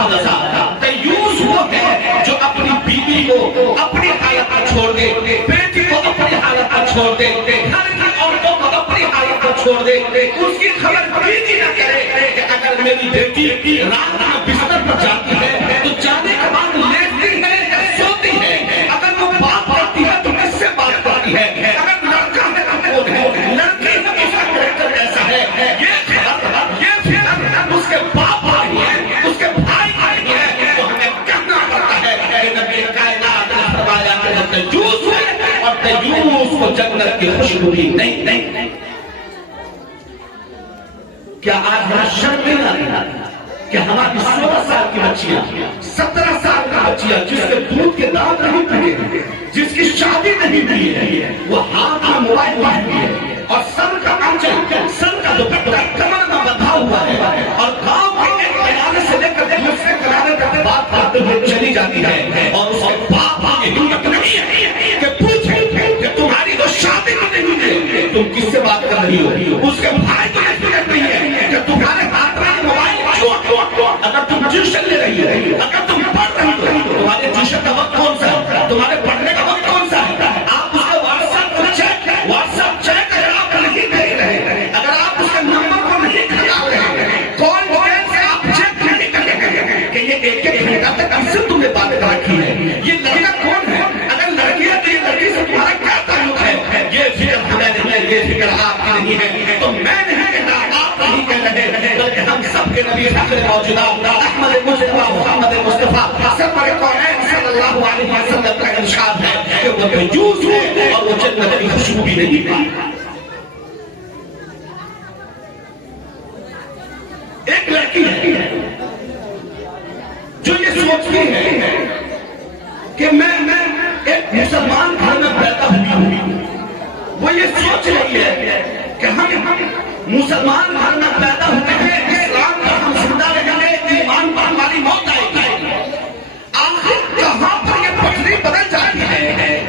दयूस वो है जो अपनी बीवी को अपनी हालत पर छोड़ दे, बेटी को अपनी हालत पर छोड़ दे, घर की औरतों को अपनी हालत पर छोड़ दे, उसकी खबर भी न करे कि अगर मेरी बेटी रात में बिस्तर पर जाती है तो जाने के बाद लेटती है या सोती है, अगर वो बात करती है तो किससे बात करती है, अगर लड़का है तो कौन है, लड़की है तो उसका कैरेक्टर कैसा है, ये फिर उसके बाप आई है, उसके भाई आई है, तो हमें कहना पड़ता है कि नबी कायनात ने फरमाया कि वो दयूस है और दयूस को जन्नत की खुशबू भी नहीं। क्या आज हमारा शर्म नहीं लगता कि हमारी 16 साल की बच्चियां, 17 साल की बच्चियां जिसके दूध के दांत नहीं पीते, जिसकी शादी नहीं हुई है, वो हाथ में मोबाइल बांधी है और सर का आंचल, सर का दुपट्टा कमर में बंधा हुआ है और गांव के एक किनारे से लेकर दूसरे किनारे तक बात करते हुए चली जाती है और उसके बाप की हिम्मत नहीं है कि पूछे कि तुम्हारी तो शादी नहीं हुई, तुम किससे बात कर रही हो, उसके भाई को नहीं है कि तुम्हारे हाथ में मोबाइल, अगर तुम ट्यूशन ले रही हो, अगर तुम पढ़ रही हो, तुम्हारे ट्यूशन का वक्त कौन सा है, तुम्हारे पढ़ने का वक्त कौन सा है, आप उसका व्हाट्सएप चेक अगर आप नहीं कर रहे, अगर आप उसके नंबर को नहीं खिला रहे, कॉल से आप चेक नहीं कर रहे कि ये एक घंटा तक किससे तुमने बात रखी है, ये लड़का कौन है, अगर लड़की है तो ये लड़की से तुम्हारा क्या ताल्लुक है, ये फिक्र हमें नहीं है, ये फिक्र आपकी नहीं है, तो मैं नहीं कहता, आप नहीं कह रहे, बल्कि हम सबके नबी मौजूदा अहमद मुस्तफा मोहम्मद मुस्तफा सरवर कौनैन सल्लल्लाहु अलैहि वसल्लम का इरशाद है कि वो दयूस है और वो जन्नत की खुशबू भी नहीं पाएगा। एक लड़की है जो ये सोचती है कि मैं एक मुसलमान घर में पैदा हुई हूं, वो ये सोच रही है कि हम मुसलमान घर में पैदा हुए हैं, इस्लाम का हम जिंदा रहेंगे, ईमान पर हमारी मौत आएगी। आखिर कहां पर ये पटरी बदल जाती है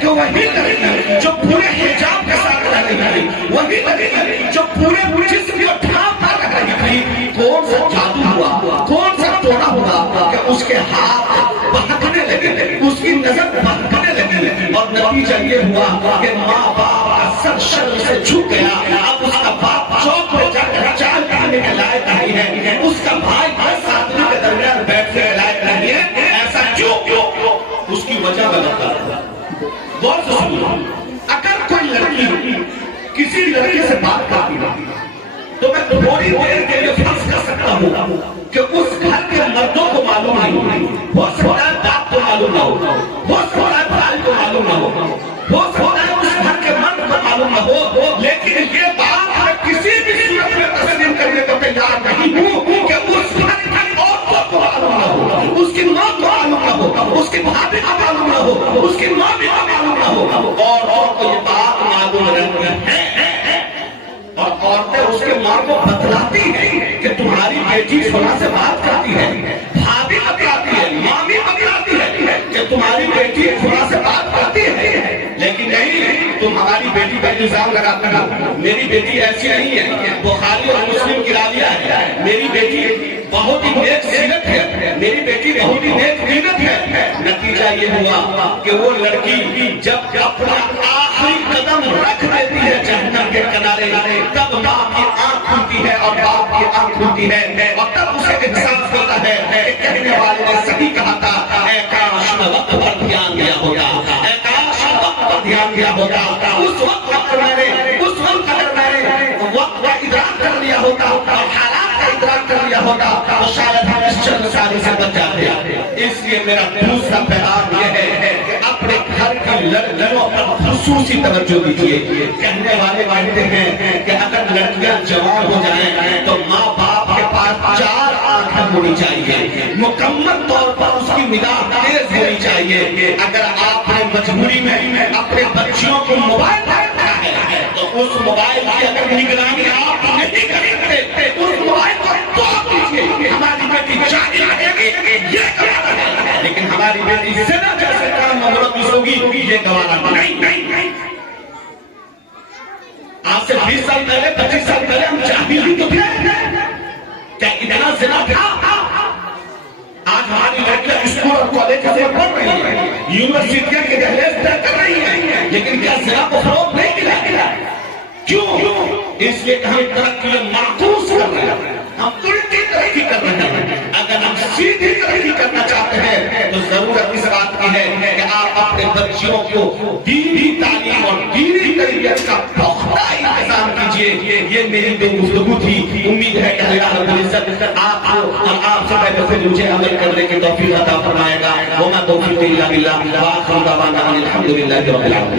कि वही लड़की जो पूरे हिजाब के साथ रह रही थी, वही लड़की जो पूरे जिस्म और ठाम पर रह रही थी, कौन सा जादू हुआ, कौन सा टोना हुआ कि उसके हाथ बहकने लगे, उसकी नजर बहकने लगी और नतीजा ये हुआ कि माँ बाप का सर शर्म से झुक गया, अब उसका बाप चौक में जाकर चाल करने के लायक नहीं है, उसका भाई 10 आदमी के दरमियान बैठने के लायक नहीं है, ऐसा क्यों, उसकी वजह बताता है। गौर से सुनो, अगर कोई लड़की किसी लड़के से बात करती है तो मैं थोड़ी देर के लिए फर्ज कर सकता हूँ कि उस घर के मर्दों को मालूम नहीं हो सकता है, बाप को मालूम ना हो सकता है, भाई को मालूम ना हो सकता है, उस घर के मर्द को मालूम ना हो, लेकिन ये बात मैं किसी भी सूरत में तस्लीम करने को तैयार नहीं हूँ कि उस घर की औरतों को मालूम ना हो, उसकी माँ को मालूम ना हो, उसकी भाभी को मालूम ना हो, उसकी माँ भी को मालूम ना हो, और को ये बात मालूम रहती है और औरतें उसके माँ को बतलाती है कि तुम्हारी बेटी फलां से बात करती है, भाभी बतलाती है, माँ भी बतलाती है कि तुम्हारी बेटी फलां से बात करती है, लेकिन नहीं, तुम हमारी बेटी पर इल्जाम लगाते हो, मेरी बेटी ऐसी नहीं है, बुखारी और मुस्लिम की राविया है, मेरी बेटी बहुत ही नेक सीरत है, मेरी बेटी बहुत ही नेक दीनत है। नतीजा ये हुआ कि वो लड़की जब अपना आखिरी कदम रख देती है जहन्नम के किनारे, तब माँ की आंख खुलती है और बाप की आंख खुलती है और तब उसे एहसास होता है, कहने वाले ने सही कहा था, काश मैं वक्त पर ध्यान दिया होगा, काश वक्त पर ध्यान दिया होगा, उस वक्त अगर मैंने वक्त का इदराक कर लिया होता और हालात का इदराक कर लिया होता तो शायद हम इस शर्मसारी से बच जाते। इसलिए मेरा दूसरा पैगाम यह है कि अपने घर की लड़कियों पर खुसूसी तवज्जो दीजिए। कहने वाले मानते हैं कि अगर लड़कियां जवान हो जाएं तो माँ बाप के पास 4 आंखें होनी चाहिए, मुकम्मल तौर पर उसकी निगाह तेज होनी चाहिए। अगर आपने मजबूरी में अपने बच्चियों को मोबाइल रखा है तो उस मोबाइल की अगर निगरानी आप नहीं करेंगे उस मोबाइल को तोड़ दीजिए। हमारी बेटी जाहिल रहेगी ये गवारा है, लेकिन हमारी बेटी ज़िना जैसे काम मुलव्वस होगी ये गवारा नहीं। आज से 20 साल पहले 25 साल पहले हम जाहिल ही तो थे, क्या इतना ज़िना था? आज यूनिवर्सिटियां के दहलीज तय कर रही हैं, लेकिन क्या जिना को फरोग नहीं मिला? क्यों? इसलिए हम तरक्की माकूस कर रहे हैं, हम उल्टी तरक्की कर रहे हैं। अगर हम सीधी तरक्की करना चाहते हैं तो जरूरत इस बात की है कि आप अपने बच्चियों को दीनी तालीम और दीनी तरबियत का पुख्ता इंतजाम कीजिए। ये मेरी दो गुफ्तगू थी। उम्मीद है कि अल्लाह रब्बुल इज्जत आपसे पहले मुझे अमल करने की तौफीक अता फरमाएगा। वमा तौफीक़ी इल्ला बिल्लाह व आखिरु दअवाना अनिल हम्दुलिल्लाहि रब्बिल आलमीन।